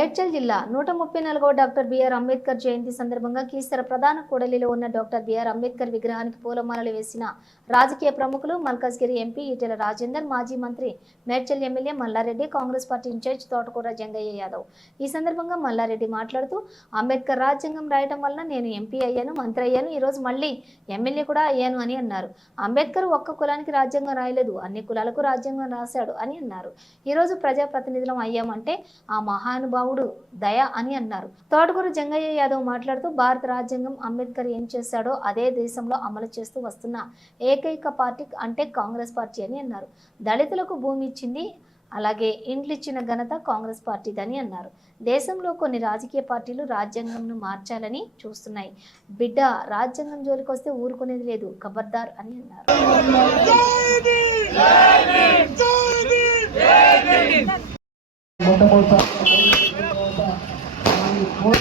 మేడ్చల్ జిల్లా నూట ముప్పై నాలుగవ డాక్టర్ బిఆర్ అంబేద్కర్ జయంతి సందర్భంగా కీసర ప్రధాన కూడలిలో ఉన్న డాక్టర్ బిఆర్ అంబేద్కర్ విగ్రహానికి పూలమాలలు వేసిన రాజకీయ ప్రముఖులు మల్కాజ్గిరి ఎంపీ ఈటెల రాజేందర్ మాజీ మంత్రి Medchal MLA Malla Reddy Congress party in-charge Thotakura Jangaiah Yadav. ఈ సందర్భంగా మల్లారెడ్డి మాట్లాడుతూ అంబేద్కర్ రాజ్యాంగం రాయడం వల్ల నేను ఎంపీ అయ్యాను మంత్రి అయ్యాను ఈరోజు మళ్ళీ ఎమ్మెల్యే కూడా అయ్యాను అని అన్నారు. అంబేద్కర్ ఒక్క కులానికి రాజ్యాంగం రాయలేదు అన్ని కులాలకు రాజ్యాంగం రాశాడు అని అన్నారు. ఈరోజు ప్రజాప్రతినిధులం అయ్యామంటే ఆ మహానుభావుడు దయ అని అన్నారు. తోటకూరు జంగయ్య యాదవ్ మాట్లాడుతూ భారత రాజ్యాంగం అంబేద్కర్ ఏం చేశాడో అదే దేశంలో అమలు చేస్తూ వస్తున్న ఏకైక పార్టీ అంటే కాంగ్రెస్ పార్టీ అని అన్నారు. దళితులకు భూమి ఇచ్చింది అలాగే ఇండ్లు ఇచ్చిన ఘనత కాంగ్రెస్ పార్టీదని అన్నారు. దేశంలో కొన్ని రాజకీయ పార్టీలు రాజ్యాంగంను మార్చాలని చూస్తున్నాయి. బిడ్డ రాజ్యాంగం జోలికి వస్తే ఊరుకునేది లేదు ఖబర్దార్ అని అన్నారు. మొట్టమొదటి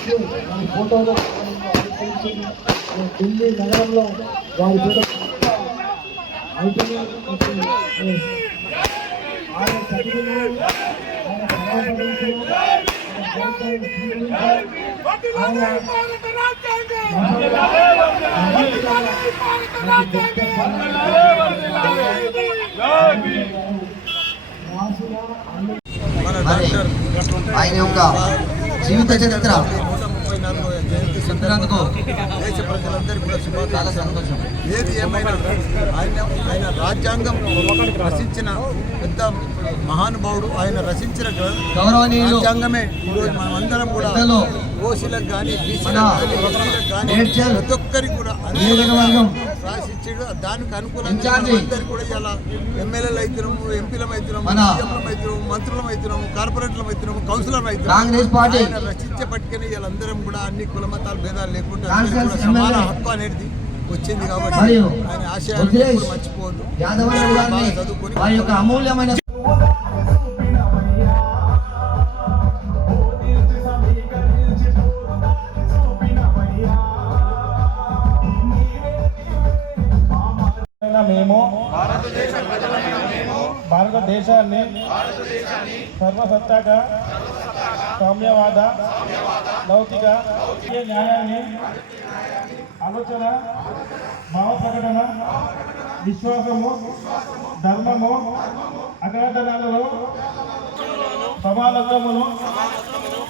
ఫోటో వారి ఫోటోలో ఢిల్లీ నగరంలో వారి ఫోటో ఆయన చదివిన ఆయన యొక్క జీవిత చరిత్ర జయంతి చెప్పినందుకు దేశ ప్రజలందరికీ కూడా చాలా శుభాకాంక్షలు సంతోషం. ఏది ఏమైనా ఆయన ఆయన రాజ్యాంగం రచించిన పెద్ద మహానుభావుడు ఆయన రచించిన రాజ్యాంగమే. ఈరోజు మనం అందరం కూడా ఓసీలకు కానీ బీసీలకు కానీ ప్రతి ఒక్కరికి కూడా నియోజకవర్గం దానికి అనుకూలంగా అందరు కూడా ఇలా ఎమ్మెల్యేలు అవుతున్నాము ఎంపీలం అవుతున్నాము మన సీఎంలం అవుతున్నాము మంత్రులం అవుతున్నాము కార్పొరేటర్లం అవుతున్నాము కౌన్సిలర్ అవుతున్నాము కాంగ్రెస్ పార్టీ. ఆయన రచించే పట్టుకని వీళ్ళందరం కూడా అన్ని కుల మతాల భేదాలు లేకుండా సమాన హక్కు అనేది వచ్చింది కాబట్టి ఆయన గారిని బాగా చదువుకొని మేము భారతదేశాన్ని సర్వసత్తాక సౌమ్యవాద లౌకిక న్యాయాన్ని ఆలోచన భావ ప్రకటన విశ్వాసము ధర్మము అగ్రధనాలలో సమానత్వమును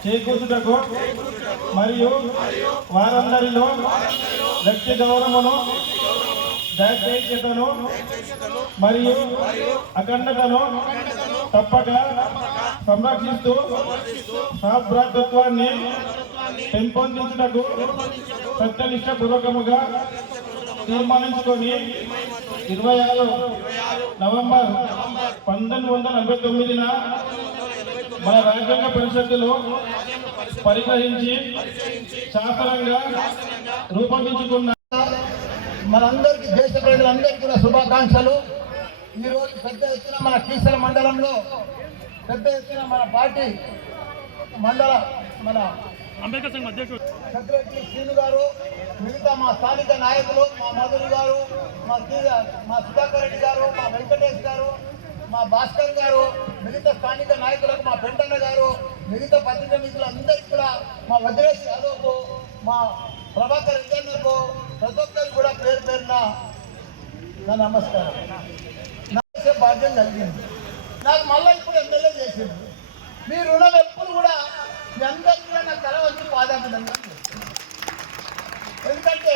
చేకూర్చుటకు మరియు వారందరిలో వ్యక్తి గౌరవమును దైత్యతను మరియు అఖండతను తప్పక సంరక్షిస్తూ సహభ్రాతృత్వాన్ని పెంపొందించుటకు సత్యనిష్ట పూర్వకముగా తీర్మానించుకొని ఇరవై ఆరు నవంబర్ పంతొమ్మిది వందల నలభై తొమ్మిదిన మన రాజ్యాంగ పరిషత్తులో పరిగ్రహించి శాస్త్రంగా రూపొందించుకున్న మనందరికీ దేశ ప్రజలందరికీ కూడా శుభాకాంక్షలు. ఈరోజు పెద్ద ఎత్తున మన కీసర మండలంలో పెద్ద ఎత్తున మన పార్టీ మండల మన సెక్రటరీ శ్రీను గారు మిగతా మా స్థానిక నాయకులు మా మధురి గారు మా మా సుధాకర్ రెడ్డి గారు మా వెంకటేష్ గారు మా భాస్కర్ గారు మిగతా స్థానిక నాయకులకు మా పెంటన్న గారు మిగతా పత్రికా మిత్రులందరికీ కూడా మా వజ్రేష్ యాదవ్కు మా ప్రభాకర్ రెడ్డన్నకు ప్రతి పేరున నా నమస్కారం. నాకు భాగ్యం కలిగింది. నాకు మళ్ళీ ఇప్పుడు ఎమ్మెల్యే చేసింది మీ రుణం ఎప్పుడు కూడా మీ అందరికీ కూడా నాకు తల వచ్చి ఎందుకంటే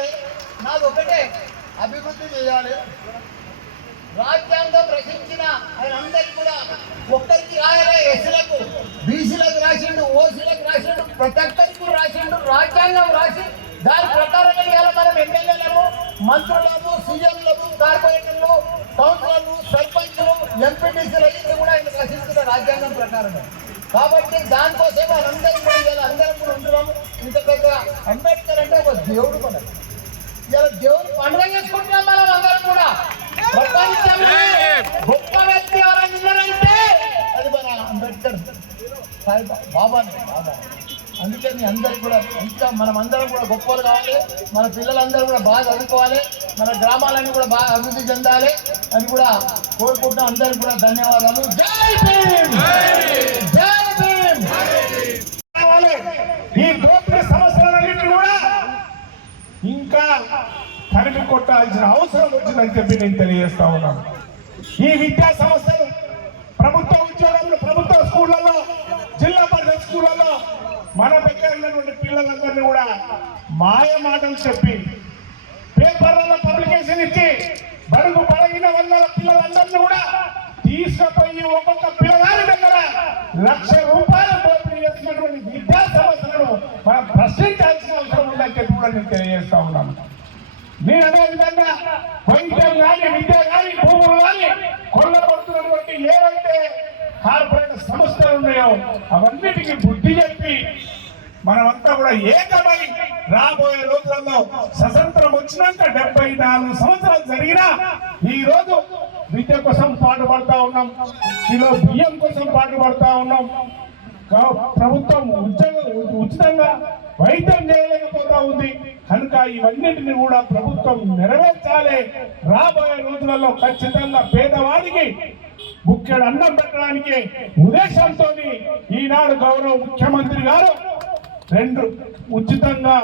నాది ఒకటే అభివృద్ధి చేయాలి. రాజ్యాంగం రచించిన ఆయన అందరికీ కూడా ఒక్కరికి రాయలే ఎస్సీలకు బీసీలకు రాసిండు ఓసీలకు రాసిండు ప్రతి ఒక్కరికి రాసిండు రాజ్యాంగం రాసి దాని ప్రకారం ఇవాళ మనం ఎమ్మెల్యేలను మంత్రులను సీఎంలను కార్పొరేటర్లు కౌన్సిలర్లు సర్పంచ్లు ఎంపీటీసీలు అయ్యింది కూడా ఆయన రచిస్తున్న రాజ్యాంగం ప్రకారమే. కాబట్టి దానికోసం మనందరం కూడా ఇవాళ అందరం కూడా ఉంటున్నాము. ఇంత పెద్ద అంబేద్కర్ అంటే ఒక దేవుడు మనకు ఇలా దేవుని పండుగ చేసుకుంటున్నాం మనం అందరం కూడా. గొప్ప వ్యక్తి ఎవరైనా ఉన్నారంటే అది మన అంబేద్కర్. సాయి బా- బాబానే. బాబా అందుకని మీ అందరికి కూడా ఇంకా మనం అందరం కూడా గొప్పలు కావాలి మన పిల్లలందరూ కూడా బాగా చదువుకోవాలి మన గ్రామాలన్నీ కూడా బాగా అభివృద్ధి చెందాలి అని కూడా కోరుకుంటున్నాం అందరికి కూడా ధన్యవాదాలు. జై భీమ్! జై భీమ్! దోపిడీ సమస్యలన్నింటినీ కూడా ఇంకా తరిమి కొట్టాల్సిన అవసరం వచ్చిందని చెప్పి నేను తెలియజేస్తా ఉన్నాను. ఈ విద్యా సంస్థలు ప్రభుత్వ ఉద్యోగాలు ప్రభుత్వ స్కూళ్ళలో జిల్లా పరిషత్ స్కూళ్ళలో మన దగ్గర ఉన్నటువంటి పిల్లలందరినీ కూడా మాయ మాటలు చెప్పి పేపర్లలో పబ్లికేషన్ ఇచ్చి బరుగు బలగిన వందల పిల్లలందరినీ కూడా తీసుకుపోయి ఒక్కొక్క పిల్లగాని దగ్గర లక్ష రూపాయలు దోపిడీ చేసినటువంటి విద్యా సంస్థలను మనం ప్రశ్నించాల్సిన అవసరం ఉందని చెప్పి కూడా నేను తెలియజేస్తా ఉన్నాను. నేను అదే విధంగా వైద్యం కానీ విద్య కానీ భూములు కానీ కొల్లగొడుతున్నటువంటి ఏవైతే కార్పొరేట్ సంస్థలు ఉన్నాయో అవన్నిటికీ బుద్ధి చెప్పి మనమంతా కూడా ఏకమై రాబోయే రోజులలో స్వతంత్రం వచ్చినాక డెబ్బై నాలుగు సంవత్సరాలు జరిగినా ఈ రోజు విద్య కోసం పాటుపడతా ఉన్నాం. ఈరోజు బియ్యం కోసం పాటుపడతా ఉన్నాం. ప్రభుత్వం ఉద్యోగ ఉచితంగా వైద్యం చేయలేకపోతా ఉంది. కనుక ఇవన్నిటిని కూడా ప్రభుత్వం నెరవేర్చాలి. రాబోయే రోజులలో ఖచ్చితంగా పేదవాడికి ముఖ్యుడు అన్నం పెట్టడానికి ఉద్దేశంతో ఈనాడు గౌరవ ముఖ్యమంత్రి గారు రెండు ఉచితంగా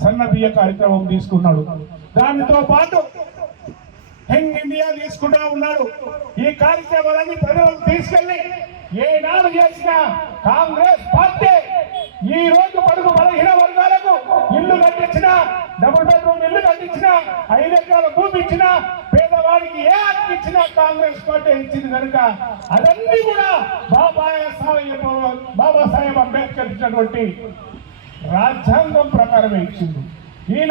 సన్న బియ్య కార్యక్రమం తీసుకున్నాడు. దానితో పాటు యంగ్ ఇండియా తీసుకుంటా ఉన్నాడు. ఈ కార్యక్రమాలన్నీ ప్రజలకు తీసుకెళ్ళి ఏనాడు చేసిన కాంగ్రెస్ పార్టీ ఈ రోజు పడుగు బలహీన వర్గాలకు ఇల్లు కట్టించిన డబుల్ బెడ్రూమ్ ఇల్లు కట్టించిన ఐదు ఎకరాల భూమి ఇచ్చిన పేదవాడికి ఏ హక్కు ఇచ్చినా కాంగ్రెస్ పార్టీ ఇచ్చింది కనుక అదన్నీ కూడా బాబా సాహెబ్ బాబాసాహెబ్ అంబేద్కర్ ఇచ్చినటువంటి రాజ్యాంగం ప్రకారమే ఇచ్చింది. ఈయన